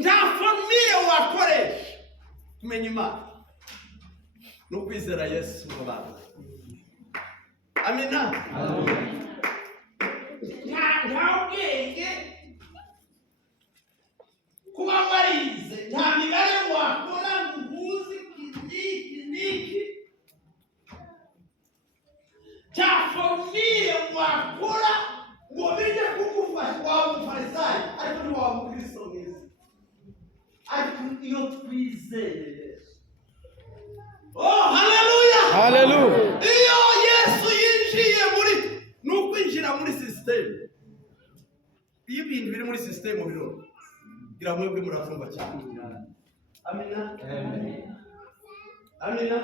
nta formule wakoresha kumenya Imana no kwizera Yesu mu bantu. Amina. Nta ubwenge kuba warize, nta mibare wakora nguzi kiniki nta formule wakora ngo bijye kugufasha waba umufarisayo ariko ntiwaba umukristo mwiza. Ariko iyo twizeye Yesu, oh haleluya, Hallelujah. iyo Yesu yinjiye muri n'ukwinjira muri system. Iyo ibintu biri muri system biro gira mwebwe murafunga cyane. Amina. Amina.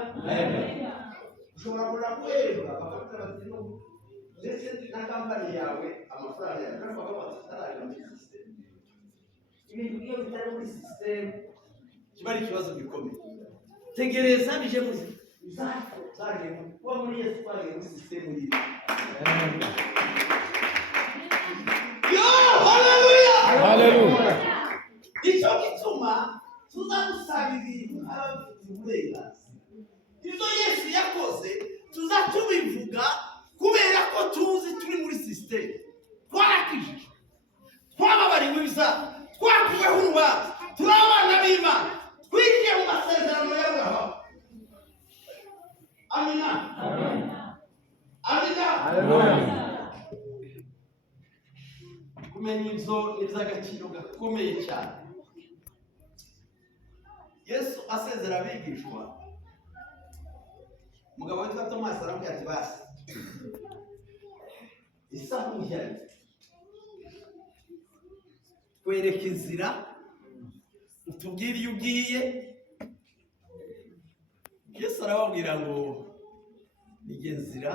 Ushobora kora kweba bakakora bati no ndetse na kampani yawe amafaranga yawe nako babataraje muri system. Ibintu iyo bitari muri system kiba ari ikibazo gikomeye. Tegereza bije muri zaje kuba muri Yesu kwaje muri system yiri. Yo haleluya. Hallelujah. Icyo gituma tuzagusaba ibintu abafite uburenganzira. Ibyo Yesu yakoze tuzatubivuga kubera ko tuzi turi muri system. Twarakijije, twababariwe ibyaha, twakuweho urubanza, turi abana b'Imana, twinjiye mu masezerano y'Abrahamu. Amina. Amina. Kumenya ibyo ni iby'agaciro gakomeye cyane. Yesu asezera abigishwa, umugabo witwa Tomasi aramubwira ati basi isahuye kwereka inzira, utubwire iyo ugiye. Yesu arababwira ngo nige nzira,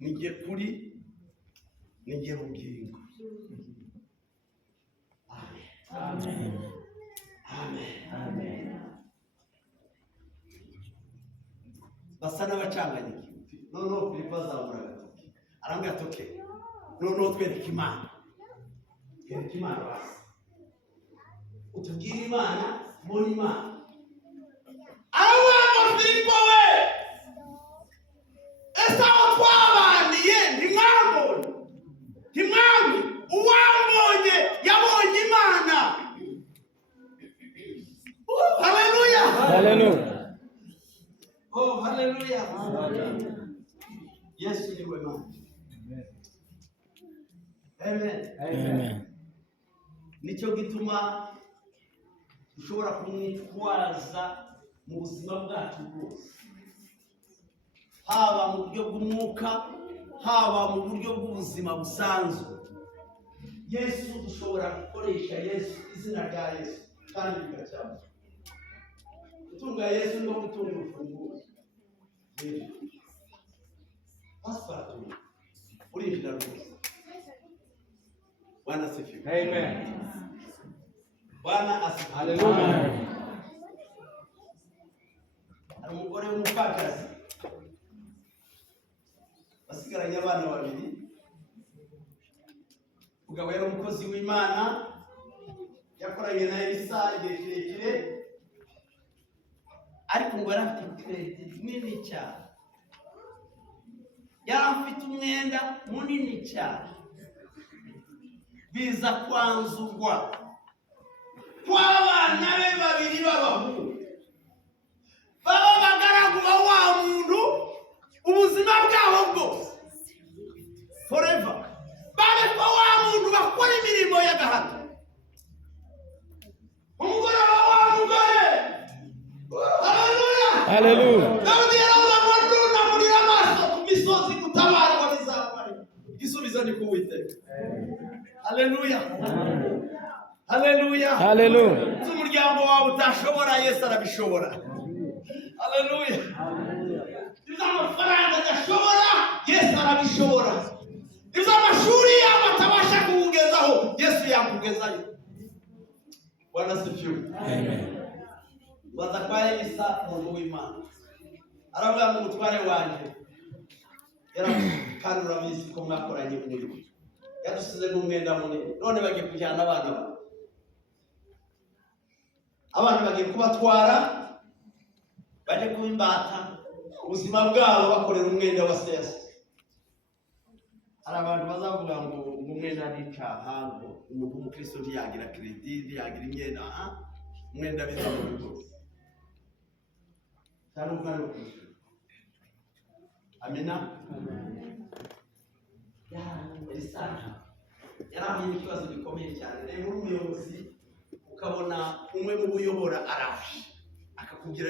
nige kuri, nige bugingo. Amen. Amen. Basa n'abacanganyiki. Noneho Filipo azamura agatoki arambwira ati okay, noneho twereke Imana. Twereke Imana basi, utubwire Imana, mbona Imana. Awa Filipo we, ese aho twabaniye ntimwambonye, ntimwambi uwambonye yabonye Imana. Hallelujah. Hallelujah. Oh hallelujah. Yesu ni wema. Amen. Amen. Nicyo gituma ushobora kumwitwaza mu buzima bwacu bwose, haba mu buryo bw'umwuka, haba mu buryo bw'ubuzima busanzwe. Yesu dushobora gukoresha Yesu, izina rya Yesu kandi bigacyamo. Gutunga Yesu no gutunga urufunguzo. Pasiporo urinjira rwose. Bwana asifiwe. Amen. Bwana asifiwe. Hallelujah. Hari umugore w'umupfakazi basigaranye abana babiri. Umugabo yari umukozi w'Imana, yakoranye na Elisa igihe kirekire, ariko ngo yari afite credit nini cyane, yari afite umwenda munini cyane. Biza kwanzurwa kw'abana be babiri b'abahungu, baba bagaragu ba wa muntu ubuzima bwabo bwose forever. Babe ko wa muntu bakora imirimo y'agahato. Umugore wa mugore. Hallelujah. Hallelujah. Dawidi yaravuga muri amaso ku misozi gutabarwa bizamara. Igisubizo ni kuwiteka. Hallelujah. Hallelujah. Hallelujah. Umuryango wawe utashobora Yesu arabishobora. Hallelujah. Amafaranga adashobora Yesu arabishobora. Ibyo amashuri yabo atabasha kukugezaho Yesu yakugezayo. Bwana asifiwe. Amen. Baza kwa Elisa umuntu w'Imana, aravuga ngo umutware wanjye kandi urabizi ko mwakoranye umurimo, yadusize n'umwenda munini, none bagiye kujyana abana bawe. abantu bagiye kubatwara baje kubimbata ubuzima bwabo bakorera umwenda wa sesa. Hari abantu bazavuga ngo umwenda ari icyaha, ngo umuntu w'umukristo ntiyagira credit, ntiyagira imyenda. Umwenda biza mu rugo cyane umwana wo kwishyura. Amina. Yarahuye n'ikibazo gikomeye cyane. Rero umuyobozi ukabona umwe mu buyobora araje akakubwira